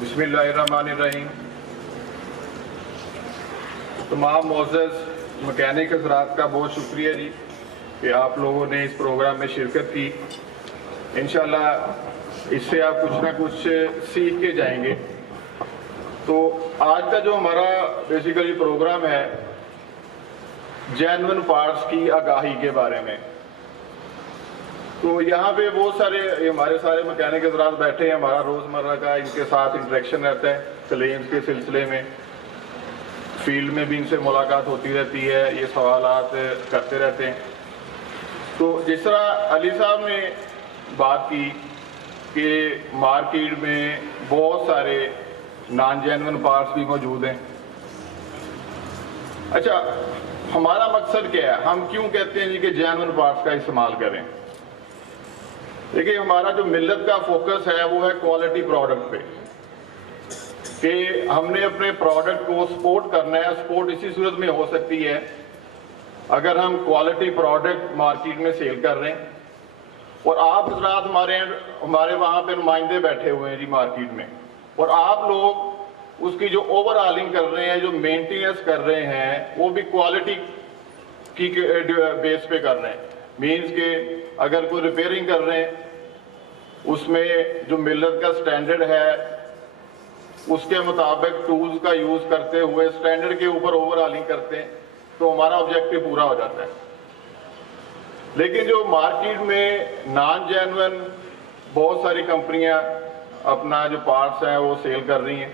बिस्मिल्लाहिर्रहमानिर्रहीम। तमाम मोअज़्ज़ज़ मकैनिक हज़रात का बहुत शुक्रिया जी कि आप लोगों ने इस प्रोग्राम में शिरकत की। इंशाअल्लाह इससे आप कुछ ना कुछ सीख के जाएंगे। तो आज का जो हमारा बेसिकली प्रोग्राम है जेन्युइन पार्ट्स की आगाही के बारे में। तो यहाँ पे बहुत सारे हमारे सारे मैकेनिक हज़रात बैठे हैं, हमारा रोज़मर्रा का इनके साथ इंटरेक्शन रहता है क्लेम्स के सिलसिले में, फील्ड में भी इनसे मुलाकात होती रहती है, ये सवालात करते रहते हैं। तो जिस तरह अली साहब ने बात की कि मार्केट में बहुत सारे नॉन जेन्युइन पार्ट्स भी मौजूद हैं। अच्छा, हमारा मकसद क्या है, हम क्यों कहते हैं जी कि जेन्युइन पार्ट्स का इस्तेमाल करें? देखिए, हमारा जो मिल्लत का फोकस है वो है क्वालिटी प्रोडक्ट पे, कि हमने अपने प्रोडक्ट को सपोर्ट करना है। सपोर्ट इसी सूरत में हो सकती है अगर हम क्वालिटी प्रोडक्ट मार्केट में सेल कर रहे हैं और आप हज़रात हमारे वहाँ पे नुमाइंदे बैठे हुए हैं जी मार्केट में, और आप लोग उसकी जो ओवरऑलिंग कर रहे हैं, जो मेंटेनेंस कर रहे हैं, वो भी क्वालिटी की बेस पे कर रहे हैं। मीन्स के अगर कोई रिपेयरिंग कर रहे हैं उसमें जो मिलत का स्टैंडर्ड है उसके मुताबिक टूल्स का यूज करते हुए स्टैंडर्ड के ऊपर ओवरऑलिंग करते हैं तो हमारा ऑब्जेक्टिव पूरा हो जाता है। लेकिन जो मार्केट में नॉन जेन्युइन बहुत सारी कंपनियां अपना जो पार्ट्स हैं वो सेल कर रही हैं,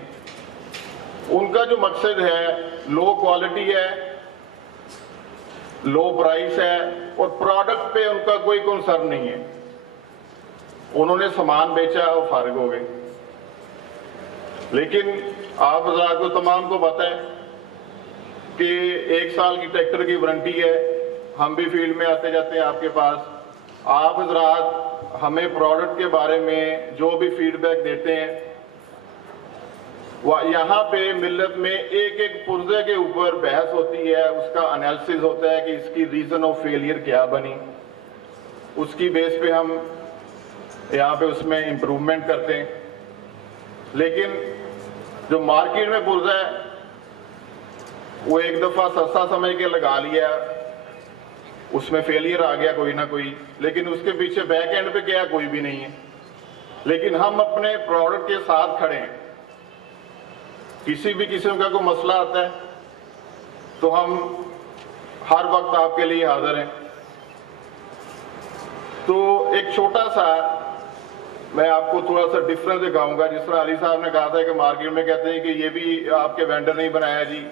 उनका जो मकसद है लो क्वालिटी है, लो प्राइस है और प्रोडक्ट पे उनका कोई कंसर्न नहीं है। उन्होंने सामान बेचा और फारिग हो गए। लेकिन आप हज़रात को तमाम को पता है कि 1 साल की ट्रैक्टर की वारंटी है। हम भी फील्ड में आते जाते हैं आपके पास, आप हज़रात हमें प्रोडक्ट के बारे में जो भी फीडबैक देते हैं यहाँ पे मिल्लत में एक एक पुर्जे के ऊपर बहस होती है, उसका एनालिसिस होता है कि इसकी रीजन ऑफ फेलियर क्या बनी, उसकी बेस पे हम यहाँ पे उसमें इम्प्रूवमेंट करते हैं। लेकिन जो मार्केट में पुर्जा है वो एक दफ़ा सस्ता समझ के लगा लिया, उसमें फेलियर आ गया कोई ना कोई, लेकिन उसके पीछे बैक एंड पे क्या कोई भी नहीं है। लेकिन हम अपने प्रोडक्ट के साथ खड़े हैं, किसी भी किस्म का कोई मसला आता है तो हम हर वक्त आपके लिए हाजिर हैं। तो एक छोटा सा मैं आपको थोड़ा सा डिफरेंस दिखाऊंगा। जिस तरह अली साहब ने कहा था कि मार्केट में कहते हैं कि ये भी आपके वेंडर नहीं बनाया जी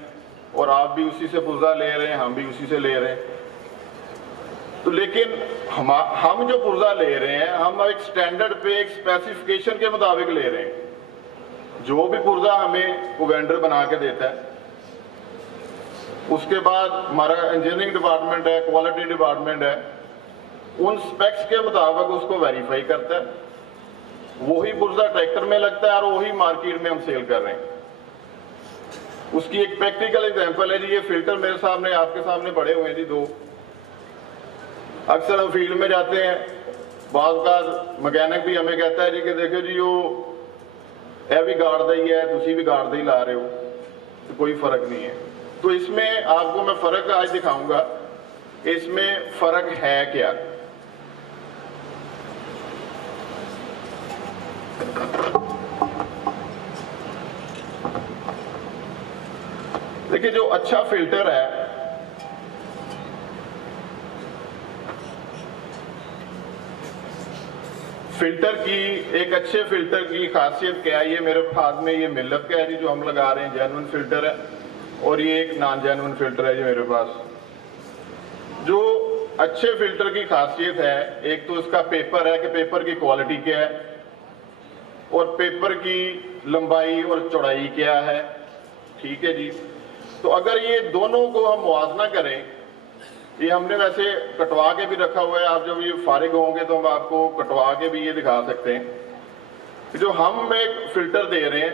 और आप भी उसी से पुर्जा ले रहे हैं, हम भी उसी से ले रहे हैं। तो लेकिन हम जो पुर्जा ले रहे हैं हम एक स्टैंडर्ड पे एक स्पेसिफिकेशन के मुताबिक ले रहे हैं। जो भी पुर्जा हमें वो वेंडर बना के देता है, उसके बाद हमारा इंजीनियरिंग डिपार्टमेंट है, क्वालिटी डिपार्टमेंट है, उन स्पेक्स के मुताबिक उसको वेरीफाई करता है। वही पुर्जा ट्रैक्टर में लगता है और वही मार्केट में हम सेल कर रहे हैं। उसकी एक प्रैक्टिकल एग्जांपल है जी, ये फिल्टर मेरे सामने आपके सामने पड़े हुए हैं जी 2। अक्सर हम फील्ड में जाते हैं, बाज़ का मैकेनिक भी हमें कहता है जी कि देखो जी वो भी गाड़ ही है, तुसी भी गाड़ ही ला रहे हो, तो कोई फर्क नहीं है। तो इसमें आपको मैं फर्क आज दिखाऊंगा, इसमें फर्क है क्या। देखिए, जो अच्छा फिल्टर है फिल्टर की एक अच्छे फिल्टर की खासियत क्या है, ये मेरे हाथ में ये मिल्लत का है जी जो हम लगा रहे हैं, जेन्युइन फिल्टर है, और ये एक नॉन जेन्युइन फिल्टर है जी मेरे पास। जो अच्छे फिल्टर की खासियत है, एक तो इसका पेपर है कि पेपर की क्वालिटी क्या है और पेपर की लंबाई और चौड़ाई क्या है। ठीक है जी। तो अगर ये दोनों को हम मुआवजा करें, ये हमने वैसे कटवा के भी रखा हुआ है, आप जब ये फारिग होंगे तो हम आपको कटवा के भी ये दिखा सकते हैं। जो हम एक फिल्टर दे रहे हैं,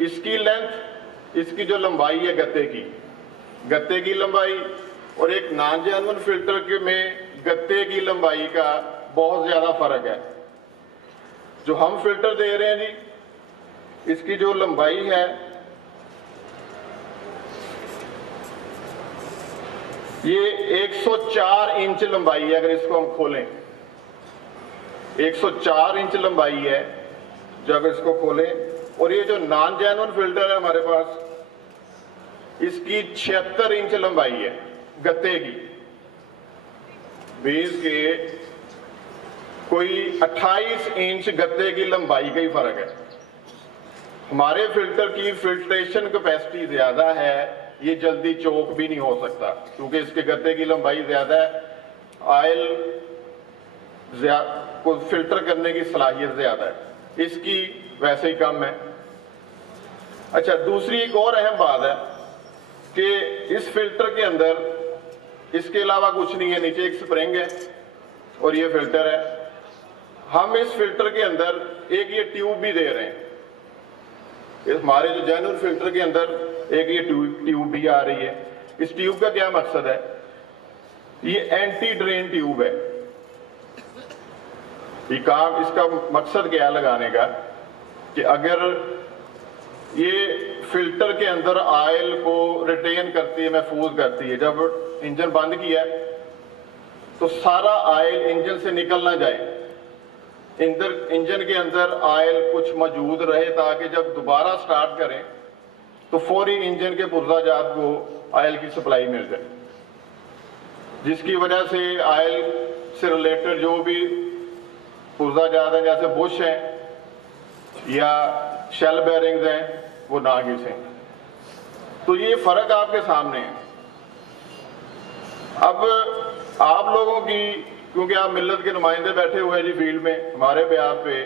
इसकी लेंथ, इसकी जो लंबाई है गत्ते की लंबाई, और एक नॉन जेन्युइन फिल्टर के में गत्ते की लंबाई का बहुत ज्यादा फर्क है। जो हम फिल्टर दे रहे हैं जी इसकी जो लंबाई है ये 104 इंच लंबाई है। अगर इसको हम खोलें 104 इंच लंबाई है जब इसको खोलें। और ये जो नॉन जेन्युइन फिल्टर है हमारे पास, इसकी 76 इंच लंबाई है गत्ते की। बेस के कोई 28 इंच गत्ते की लंबाई का ही फर्क है। हमारे फिल्टर की फिल्ट्रेशन कैपेसिटी ज्यादा है, ये जल्दी चोक भी नहीं हो सकता क्योंकि इसके गत्ते की लंबाई ज्यादा है, ऑयल को फिल्टर करने की सलाहियत ज्यादा है, इसकी वैसे ही कम है। अच्छा, दूसरी एक और अहम बात है कि इस फिल्टर के अंदर इसके अलावा कुछ नहीं है। नीचे एक स्प्रिंग है और ये फिल्टर है। हम इस फिल्टर के अंदर एक ये ट्यूब भी दे रहे हैं। इस हमारे जो जेन्युइन फिल्टर के अंदर एक ये ट्यूब भी आ रही है। इस ट्यूब का क्या मकसद है? ये एंटी ड्रेन ट्यूब है। ये काम, इसका मकसद क्या है लगाने का कि अगर ये फिल्टर के अंदर ऑयल को रिटेन करती है, महफूज करती है। जब इंजन बंद किया तो सारा ऑयल इंजन से निकल ना जाए, इंजन के अंदर ऑयल कुछ मौजूद रहे ताकि जब दोबारा स्टार्ट करें तो फौरी इंजन के पुर्जाजात को ऑयल की सप्लाई मिल जाए, जिसकी वजह से ऑयल से रिलेटेड जो भी पुर्जाजात हैं जैसे बुश हैं या शेल बेरिंग्स हैं वो ना घिसें। तो ये फर्क आपके सामने है। अब आप लोगों की, क्योंकि आप मिल्लत के नुमाइंदे बैठे हुए हैं जी फील्ड में हमारे ब्याह पे,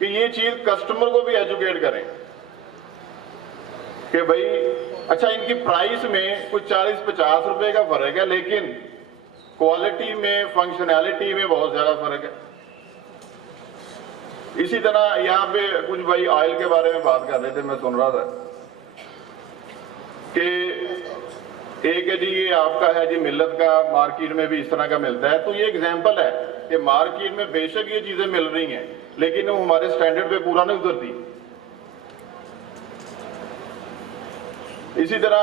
कि ये चीज कस्टमर को भी एजुकेट करें कि भाई अच्छा इनकी प्राइस में कुछ 40-50 रुपए का फर्क है, लेकिन क्वालिटी में, फंक्शनैलिटी में बहुत ज्यादा फर्क है। इसी तरह यहाँ पे कुछ भाई ऑयल के बारे में बात कर रहे थे, मैं सुन रहा था कि एक है जी ये आपका है जी मिल्लत का, मार्केट में भी इस तरह का मिलता है। तो ये एग्जांपल है कि मार्केट में बेशक ये चीजें मिल रही हैं लेकिन वो हमारे स्टैंडर्ड पे पूरा नहीं उतरती। इसी तरह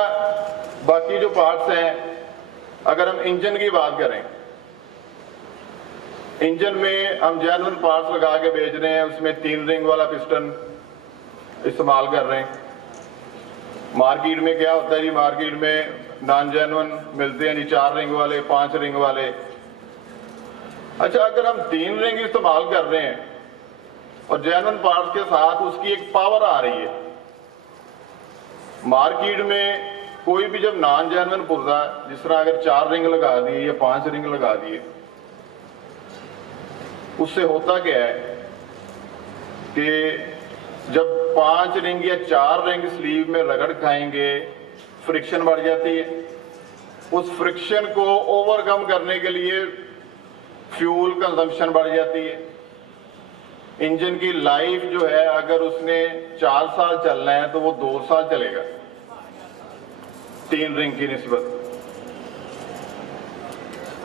बाकी जो पार्ट्स हैं, अगर हम इंजन की बात करें, इंजन में हम जेन्युइन पार्ट्स लगा के बेच रहे हैं, उसमें 3 रिंग वाला पिस्टन इस्तेमाल कर रहे हैं। मार्केट में क्या होता है जी, मार्केट में नॉन जेन्युइन मिलते हैं जी 4 रिंग वाले, 5 रिंग वाले। अच्छा, अगर हम 3 रिंग इस्तेमाल कर रहे हैं और जेन्युइन पार्ट्स के साथ उसकी एक पावर आ रही है, मार्केट में कोई भी जब नॉन जेन्युइन पुर्जा, जिस तरह अगर 4 रिंग लगा दिए या 5 रिंग लगा दिए, उससे होता क्या है कि जब 5 रिंग या 4 रिंग स्लीव में रगड़ खाएंगे, फ्रिक्शन बढ़ जाती है। उस फ्रिक्शन को ओवरकम करने के लिए फ्यूल कंजम्पशन बढ़ जाती है। इंजन की लाइफ जो है, अगर उसने 4 साल चलना है तो वो 2 साल चलेगा 3 रिंग की निस्बत।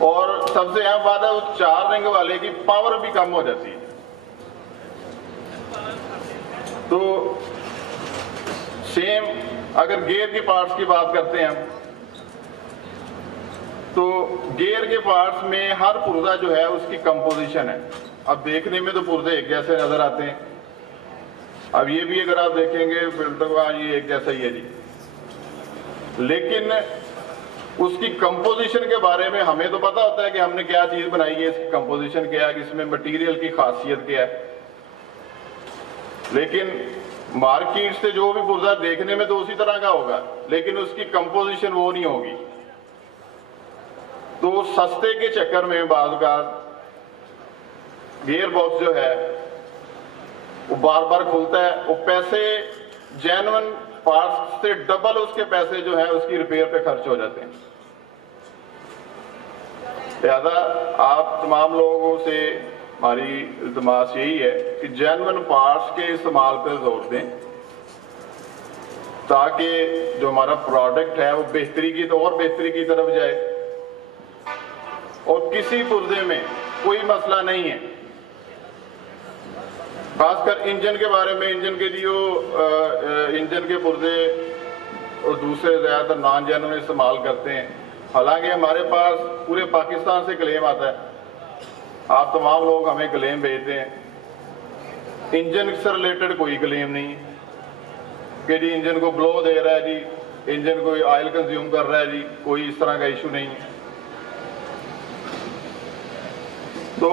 और सबसे अहम बात है, उस 4 रिंग वाले की पावर भी कम हो जाती है। तो सेम अगर गियर के पार्ट्स की बात करते हैं हम, तो गियर के पार्ट्स में हर पुर्जा जो है उसकी कंपोजिशन है। अब देखने में तो पुर्जे एक जैसे नजर आते हैं। अब ये भी अगर आप देखेंगे फिल्टर का, ये एक जैसा ही है जी, लेकिन उसकी कंपोजिशन के बारे में हमें तो पता होता है कि हमने क्या चीज बनाई है, इसकी कंपोजिशन क्या है, इसमें मटेरियल की खासियत क्या है। लेकिन मार्केट से जो भी पुर्जा देखने में तो उसी तरह का होगा, लेकिन उसकी कंपोजिशन वो नहीं होगी। तो सस्ते के चक्कर में बाज़ का गियर बॉक्स जो है वो बार बार खुलता है, वो पैसे जेन्युइन पार्ट्स से डबल उसके पैसे जो है उसकी रिपेयर पे खर्च हो जाते हैं। लिहाजा आप तमाम लोगों से हमारी इल्तिमास यही है कि जेन्युइन पार्ट्स के इस्तेमाल पर जोर दें, ताकि जो हमारा प्रोडक्ट है वो बेहतरी की और बेहतरी की तरफ जाए। और किसी पुर्जे में कोई मसला नहीं है, खासकर इंजन के बारे में, इंजन के जो इंजन के पुर्जे और दूसरे ज़्यादातर नॉन जेन्युइन इस्तेमाल करते हैं। हालांकि हमारे पास पूरे पाकिस्तान से क्लेम आता है, आप तमाम लोग हमें क्लेम भेजते हैं, इंजन से रिलेटेड कोई क्लेम नहीं कि जी इंजन को ब्लो दे रहा है, जी इंजन को ऑयल कंज्यूम कर रहा है, जी कोई इस तरह का इशू नहीं है। तो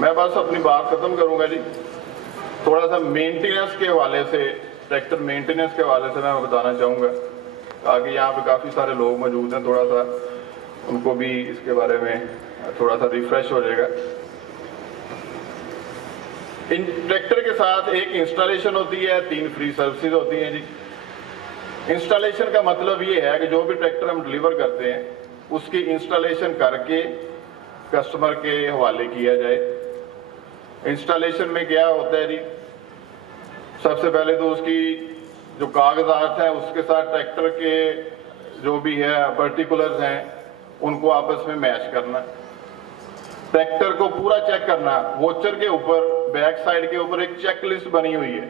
मैं बस अपनी बात खत्म करूंगा जी। थोड़ा सा मेंटेनेंस के हवाले से, ट्रैक्टर मेंटेनेंस के हवाले से मैं बताना चाहूँगा, ताकि यहाँ पे काफ़ी सारे लोग मौजूद हैं, थोड़ा सा उनको भी इसके बारे में थोड़ा सा रिफ्रेश हो जाएगा। इन ट्रैक्टर के साथ एक इंस्टॉलेशन होती है, 3 फ्री सर्विसेज होती हैं जी। इंस्टॉलेशन का मतलब ये है कि जो भी ट्रैक्टर हम डिलीवर करते हैं उसकी इंस्टॉलेशन करके कस्टमर के हवाले किया जाए। इंस्टॉलेशन में क्या होता है जी, सबसे पहले तो उसकी जो कागजात हैं उसके साथ ट्रैक्टर के जो भी है पर्टिकुलर्स हैं उनको आपस में मैच करना, ट्रैक्टर को पूरा चेक करना। वोचर के ऊपर बैक साइड के ऊपर एक चेक लिस्ट बनी हुई है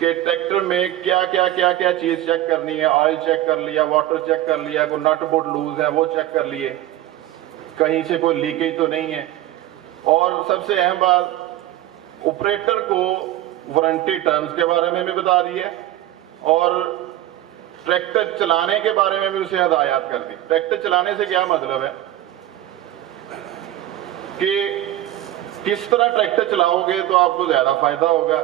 कि ट्रैक्टर में क्या क्या क्या क्या चीज चेक करनी है। ऑयल चेक कर लिया, वाटर चेक कर लिया, कोई नट बोल्ट लूज है वो चेक कर लिए, कहीं से कोई लीकेज तो नहीं है। और सबसे अहम बात, ऑपरेटर को वारंटी टर्म्स के बारे में भी बता दी है और ट्रैक्टर चलाने के बारे में भी उसे हदायत कर दी। ट्रैक्टर चलाने से क्या मतलब है कि किस तरह ट्रैक्टर चलाओगे तो आपको ज्यादा फायदा होगा,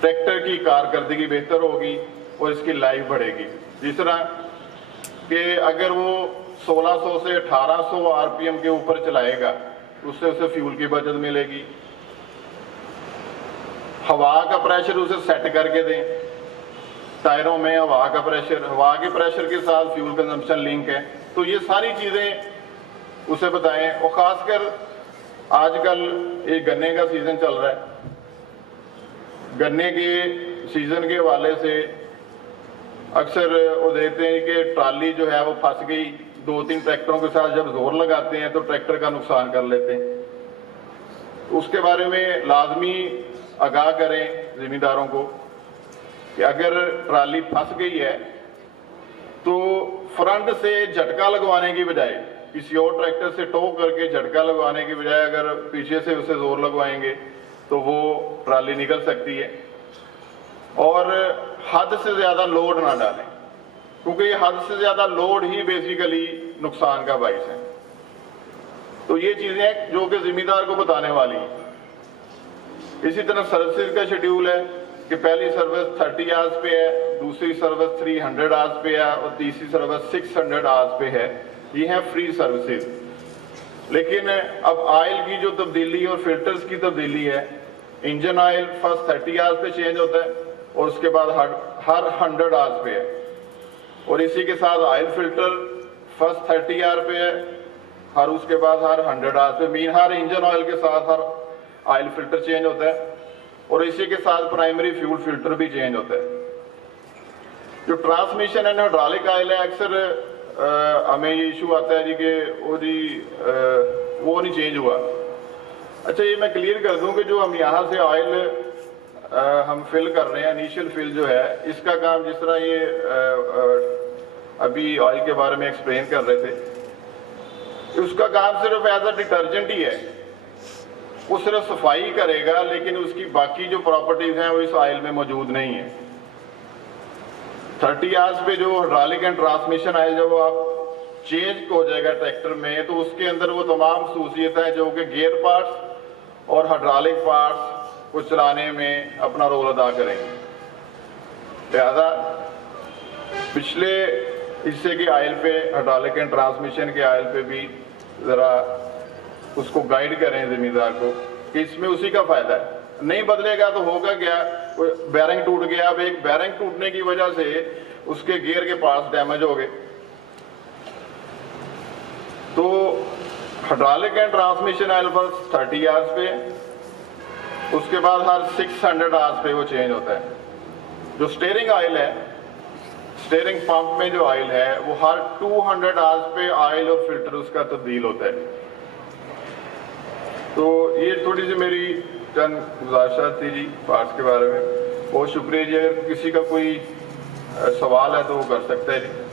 ट्रैक्टर की कारकर्दगी बेहतर होगी और इसकी लाइफ बढ़ेगी। जिस तरह कि अगर वो 1600 से 1800 आरपीएम के ऊपर चलाएगा उससे उसे फ्यूल की बचत मिलेगी। हवा का प्रेशर उसे सेट करके दें, टायरों में हवा का प्रेशर, हवा के प्रेशर के साथ फ्यूल कंजम्पशन लिंक है, तो ये सारी चीजें उसे बताएं। और खासकर आजकल एक गन्ने का सीजन चल रहा है, गन्ने के सीजन के हवाले से अक्सर वो देखते हैं कि ट्राली जो है वो फंस गई, 2-3 ट्रैक्टरों के साथ जब जोर लगाते हैं तो ट्रैक्टर का नुकसान कर लेते हैं। उसके बारे में लाजमी आगाह करें जिम्मेदारों को कि अगर ट्राली फंस गई है तो फ्रंट से झटका लगवाने की बजाय, किसी और ट्रैक्टर से टो करके झटका लगवाने की बजाय अगर पीछे से उसे जोर लगवाएंगे तो वो ट्राली निकल सकती है। और हद से ज्यादा लोड ना डालें, क्योंकि ये हद से ज्यादा लोड ही बेसिकली नुकसान का बाइस है। तो ये चीजें जो कि जिम्मेदार को बताने वाली हैं। इसी तरह सर्विसेज का शेड्यूल है कि पहली सर्विस 30 आवर्स पे है, दूसरी सर्विस 300 आवर्स पे है और तीसरी सर्विस 600 आवर्स पे है। ये है फ्री सर्विसेज। लेकिन अब ऑयल की जो तब्दीली और फिल्टर्स की तब्दीली है, इंजन ऑयल फर्स्ट 30 आवर्स पे चेंज होता है और उसके बाद हर 100 आवर्स पे है। और इसी के साथ ऑयल फिल्टर फर्स्ट 30 आवर पे है, हर उसके बाद हर 100 आवर्स पे। मीन हर इंजन ऑयल के साथ हर ऑयल फिल्टर चेंज होता है और इसी के साथ प्राइमरी फ्यूल फिल्टर भी चेंज होता है। जो ट्रांसमिशन एंड हाइड्रोलिक ऑयल है, अक्सर हमें ये इशू आता है जी कि वो नहीं चेंज हुआ। अच्छा, ये मैं क्लियर कर दूं कि जो हम यहाँ से ऑयल हम फिल कर रहे हैं, इनिशियल फिल जो है, इसका काम जिस तरह ये अभी ऑयल के बारे में एक्सप्लेन कर रहे थे, उसका काम सिर्फ एज अ डिटर्जेंट ही है। वो सिर्फ सफाई करेगा, लेकिन उसकी बाकी जो प्रॉपर्टीज हैं वो इस ऑयल में मौजूद नहीं है। 30 आवर्स पे जो हाइड्रोलिक एंड ट्रांसमिशन ऑयल जब आप चेंज हो जाएगा ट्रैक्टर में, तो उसके अंदर वो तमाम खसूसियतें जो कि गियर पार्ट्स और हाइड्रोलिक पार्ट्स को चलाने में अपना रोल अदा करेंगे। लिहाजा पिछले हिस्से के ऑयल पे, हाइड्रोलिक एंड ट्रांसमिशन के ऑयल पे भी जरा उसको गाइड करें जिम्मेदार को कि इसमें उसी का फायदा है। नहीं बदलेगा तो होगा क्या, बैरिंग टूट गया, अब एक बैरिंग टूटने की वजह से उसके गियर के पार्ट्स डैमेज हो गए। तो हाइड्रोलिक एंड ट्रांसमिशन ऑयल पर 30 आवर्स पे, उसके बाद हर 600 आवर्स पे वो चेंज होता है। जो स्टीयरिंग ऑयल है, स्टीयरिंग पंप में जो ऑयल है, वो हर 200 आवर्स पे ऑयल और फिल्टर उसका तब्दील होता है। तो ये थोड़ी सी मेरी चंद गुजारिशात थी जी पार्ट्स के बारे में। बहुत शुक्रिया जी। अगर किसी का कोई सवाल है तो वो कर सकता है जी।